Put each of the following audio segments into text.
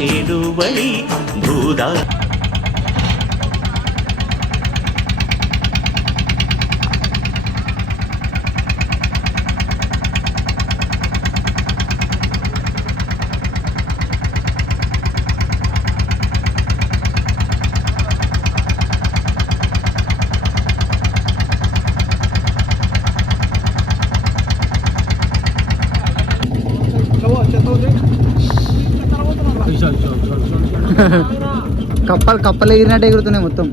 చేరువడి భూదా కప్పలు ఎగిరినట్టు ఎగురుతున్నాయి మొత్తం.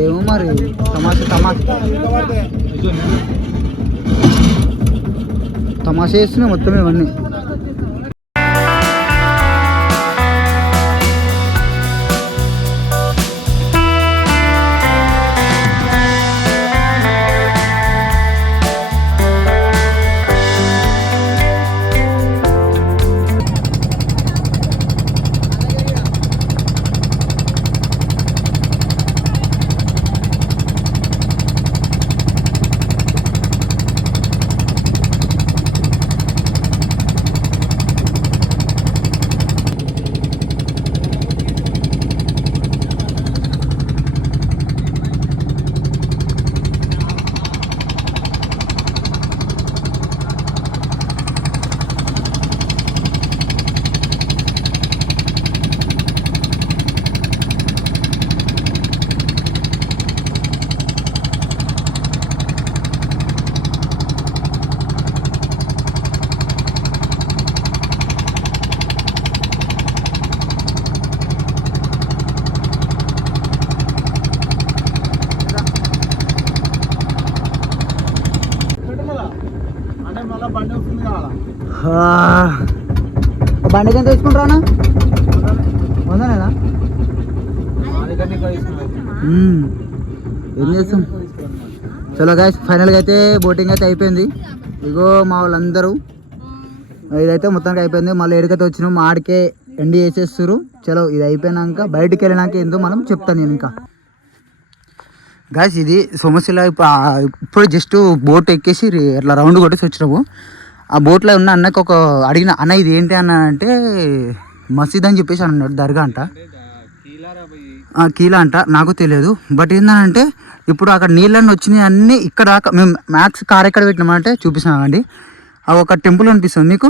ఏమో మరి తమాషా చేస్తున్నాయి మొత్తం ఇవన్నీ. బండికి ఎంత తీసుకుంటారా? వందనేనా? ఏం చేస్తాం. చలో గాయ్స్, ఫైనల్గా అయితే బోటింగ్ అయితే అయిపోయింది. ఇగో మా వాళ్ళందరూ ఇదైతే మొత్తానికి అయిపోయింది. మళ్ళీ ఎడికైతే వచ్చినాం, మా ఆడికే ఎండి వేసేస్తారు. చలో ఇది అయిపోయినాక బయటికి వెళ్ళినాక ఏందో మనం చెప్తాను నేను. ఇంకా గాయ్స్ ఇది సోమశిల ఇప్పుడు జస్ట్ బోట్ ఎక్కేసి అట్లా రౌండ్ కొట్టేసి వచ్చినాము. ఆ బోట్లో ఉన్న అన్నకు ఒక అడిగిన, అన్న ఇది ఏంటి అన్న అంటే మసీద్ అని చెప్పేసి అన్నాడు. దర్గా అంట, కీలా అంట, నాకు తెలియదు. బట్ ఏంటంటే ఇప్పుడు అక్కడ నీళ్ళన్నీ వచ్చినాయి అన్నీ ఇక్కడ దాకా. మేము మ్యాక్స్ కార్ ఎక్కడ పెట్టినామంటే చూపిస్తున్నామండి. అవి ఒక టెంపుల్ అనిపిస్తుంది మీకు,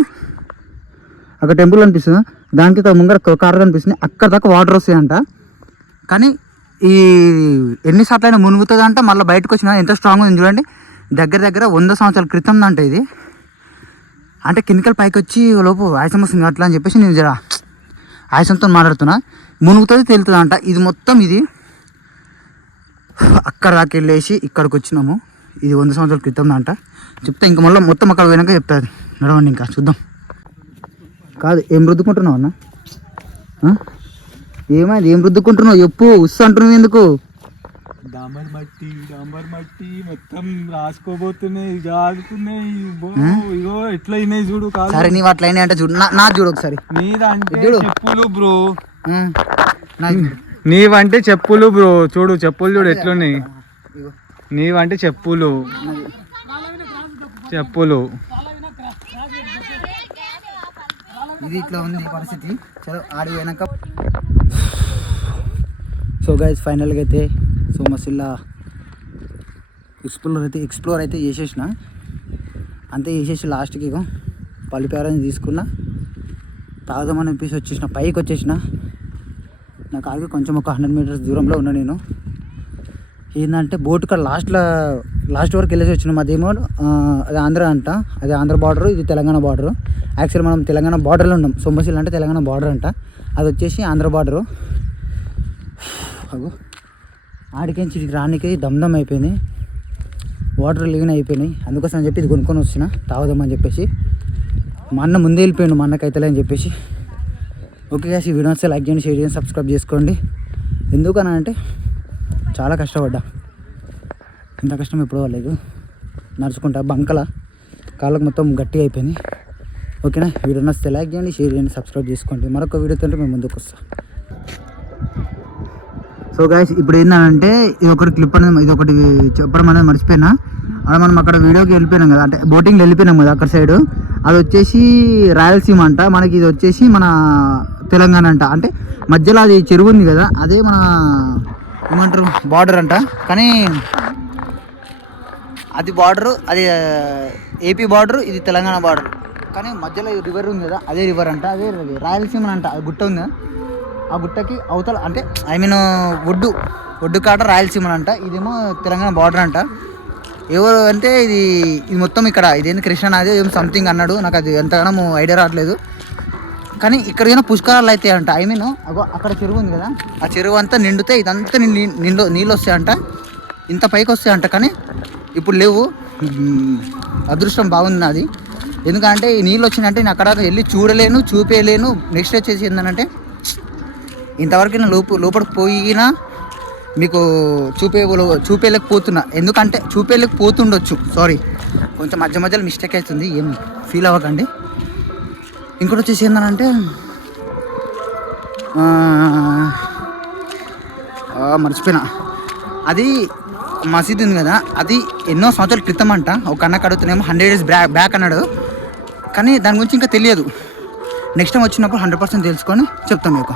అక్కడ టెంపుల్ అనిపిస్తుంది, దానికి ఇక్కడ ముంగర కార్ కనిపిస్తుంది. అక్కడ దాకా వాటర్ వస్తాయంట. కానీ ఈ ఎన్నిసార్లు అయినా మునుగుతుంది అంట. మళ్ళీ బయటకు వచ్చిన ఎంత స్ట్రాంగ్ ఉంది చూడండి. దగ్గర దగ్గర 100 సంవత్సరాల క్రితం అంట ఇది. అంటే కెమికల్ పైకి వచ్చి లోపు ఆయాసం వస్తుంది అట్లా అని చెప్పేసి నేను జర ఆయాసంతో మాట్లాడుతున్నా. మునుగుతుంది తేలుతుంది అంట. ఇది మొత్తం ఇది అక్కడ దాకా వెళ్ళేసి ఇక్కడికి వచ్చినాము. ఇది 100 సంవత్సరాల క్రితం అంట చెప్తా. ఇంకా మళ్ళీ మొత్తం అక్కడ పోయినాక చెప్తాది. నడవండి ఇంకా చూద్దాం. కాదు, ఏం రుద్దుకుంటున్నావు అన్న? ఏమైంది, ఏం రుద్దుకుంటున్నావు చెప్పు. ఉస్సు అంటున్నావు ఎందుకు? డాంబర్ మట్టి మొత్తం రాసుకోబోతున్నాయి, జాడుతున్నాయి. ఇగో ఎట్లా అయినాయి చూడు. సరే నీవు అట్లా అయినాయి అంటే చూడు, నాకు చూడు ఒకసారి. నీదంటే చెప్పులు బ్రో, నీవంటే చెప్పులు బ్రో. చూడు చెప్పులు చూడు ఎట్లున్నాయి. నీవంటే చెప్పులు ఇది ఇట్లా ఉంది పరిస్థితి. చలో ఆడి పోయినాక. సో గైస్ ఫైనల్గా అయితే సోమశిల ఎక్స్ప్లోర్ అయితే చేసేసిన. అంతే చేసేసి లాస్ట్కి ఇగో పల్లిపేరని తీసుకున్నా, తాగుదామని అనిపించి వచ్చేసిన. పైకి వచ్చేసిన. నా కాడికి కొంచెం ఒక 100 మీటర్స్ దూరంలో ఉన్నా నేను. ఏంటంటే బోట్ కాడ లాస్ట్ వరకు వెళ్ళేసి వచ్చినాం. అదేమో అది ఆంధ్ర అంట, అది ఆంధ్ర బార్డరు, ఇది తెలంగాణ బార్డరు. యాక్చువల్ మనం తెలంగాణ బార్డర్లో ఉన్నాం. సోమశిల అంటే తెలంగాణ బార్డర్ అంట, అది వచ్చేసి ఆంధ్ర బార్డరు. అగో ఆడికించి రానికి దమ్దమ్ అయిపోయింది, వాటర్ లీన్ అయిపోయినాయి. అందుకోసం అని చెప్పి ఇది కొనుక్కొని వచ్చిన తాగుదామని చెప్పేసి. మా అన్న ముందే వెళ్ళిపోయాడు, మా అన్నకైతలే అని చెప్పేసి. ఓకే గాయ్స్, ఈ వీడియో వస్తే లైక్ చేయండి, షేర్ చేయండి, సబ్స్క్రైబ్ చేసుకోండి. ఎందుకని అంటే చాలా కష్టపడ్డా, ఇంత కష్టం ఎప్పుడు అవ్వలేదు. నడుచుకుంటా బంకల కాళ్ళకు మొత్తం గట్టిగా అయిపోయింది. ఓకేనా, వీడియో నచ్చితే లైక్ చేయండి, షేర్ చేయండి, సబ్స్క్రైబ్ చేసుకోండి. మరొక వీడియోతో మేము ముందుకు వస్తాం. సో గైస్ ఇప్పుడు ఏంటంటే ఇది ఒకటి క్లిప్ అనేది, ఇది ఒకటి చెప్పడం అనేది మర్చిపోయినా. అలా మనం అక్కడ వీడియోకి వెళ్ళిపోయినాం కదా, అంటే బోటింగ్లో వెళ్ళిపోయినాం కదా అక్కడ సైడ్. అది వచ్చేసి రాయలసీమ అంట, మనకి ఇది వచ్చేసి మన తెలంగాణ అంట. అంటే మధ్యలో అది చెరువు ఉంది కదా, అదే మన ఏమంటారు బార్డర్ అంట. కానీ అది బార్డరు, అది ఏపీ బార్డరు, ఇది తెలంగాణ బార్డర్. కానీ మధ్యలో రివర్ ఉంది కదా, అదే రివర్ అంట, అదే రాయలసీమ అంట. అది గుట్ట ఉంది, ఆ గుట్టకి అవతల అంటే ఒడ్డు కాట రాయలసీమ అంట, ఇదేమో తెలంగాణ బార్డర్ అంట. ఎవరు అంటే ఇది మొత్తం ఇక్కడ ఇదేంటి కృష్ణ నది ఏం సంథింగ్ అన్నాడు, నాకు అది ఎంతగానో ఐడియా రావట్లేదు. కానీ ఇక్కడికైనా పుష్కరాలు అయితే అంట. అక్కడ చెరువు ఉంది కదా, ఆ చెరువు అంతా నిండితే ఇదంతా నీళ్ళు వస్తాయంట, ఇంత పైకి వస్తాయంట. కానీ ఇప్పుడు లేవు. అదృష్టం బాగుంది నాది, ఎందుకంటే ఈ నీళ్ళు వచ్చినాయంటే నేను అక్కడ వెళ్ళి చూడలేను, చూపేయలేను. నెక్స్ట్ వచ్చేసి ఏంటంటే ఇంతవరకు నేను లోపలికి పోయినా మీకు చూపేయలేకపోతున్నా, ఎందుకంటే చూపేయలేకపోతుండొచ్చు, సారీ, కొంచెం మధ్యలో మిస్టేక్ అవుతుంది, ఏం ఫీల్ అవ్వకండి. ఇంకోటి వచ్చేసి ఏంటంటే మర్చిపోయినా, అది మసీద్ ఉంది కదా, అది ఎన్నో సంవత్సరాల క్రితం అంట. ఒక అన్నకు అడుగుతున్నామో 100 years బ్యాక్ అన్నాడు, కానీ దాని గురించి ఇంకా తెలియదు. నెక్స్ట్ టైం వచ్చినప్పుడు 100% తెలుసుకొని చెప్తాం మీకు.